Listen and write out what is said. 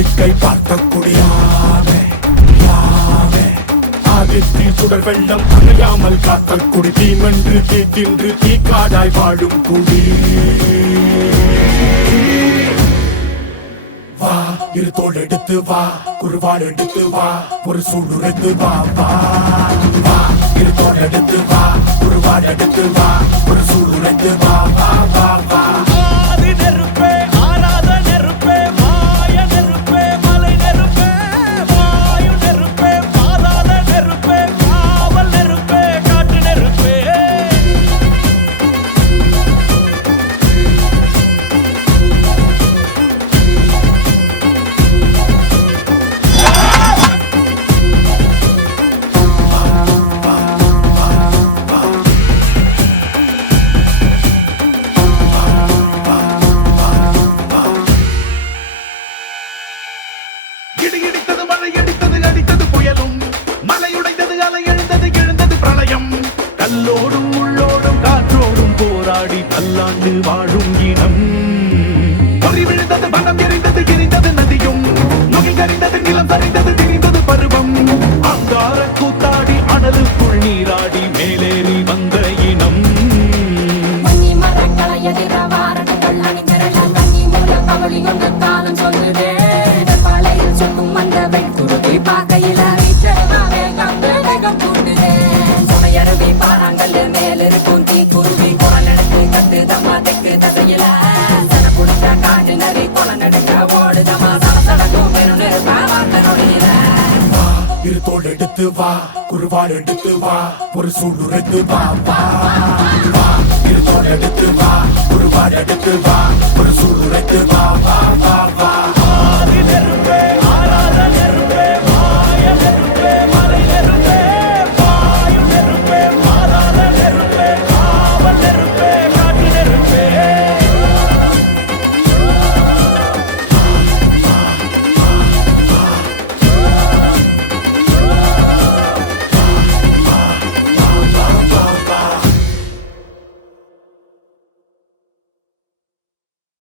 இக்கை பார்த்த குடியாமே யாமே ஆதித்தி சுடர் வெள்ளம் அணையாமல் காத்த குடி தீமென்று தீ தின்று தீக்காடாய் வாழும் குடி வா இரு தோள் எடுத்து வா குருவாள் எடுத்து வா ஒரு சூடுரைத்து வா வா வா இரு தோள் எடுத்து வா குருவாள் எடுத்து வா ஒரு சூடுரைத்து வா வா வா வா இடித்தது மழை அடித்தது அடித்தது புயலும் மலையுடைந்தது அலை எழுந்தது எழுந்தது பிரளயம் கல்லோடும் உள்ளோடும் காற்றோடும் போராடி பல்லாண்டு வாழும் இனம் பொறி விழுந்தது மனம் எரிந்தது எரிந்தது நதியும் முகில் கரிந்தது நிலம் சரிந்தது திரிந்தது பருவம் அங்கார கூத்தாடி அனலுக்குள் நீராடி மேலேறி வந்த இனம் காலம் சொல்லுதே பார்க்கையில வேகம் கூட்டுதே சுமையருவி பாறாங்கல் மேல் இருக்கும் தீ குருவி குரல் எடுத்து கத்து தம்மா தெக்கு தசையில சன புடிச்ச காட்டு நரி குளம் நடுக்க ஓடுதமா சடசடக்கும் பெரும் நெருப்பா வார்த்த நொடியில இரு தோள் எடுத்து வா குருவாள் எடுத்து வா ஒரு சூடுரைத்து வா வா வா இரு தோள் எடுத்து வா குருவாள் எடுத்து வா ஒரு சூடுரைத்து வா வா வா வா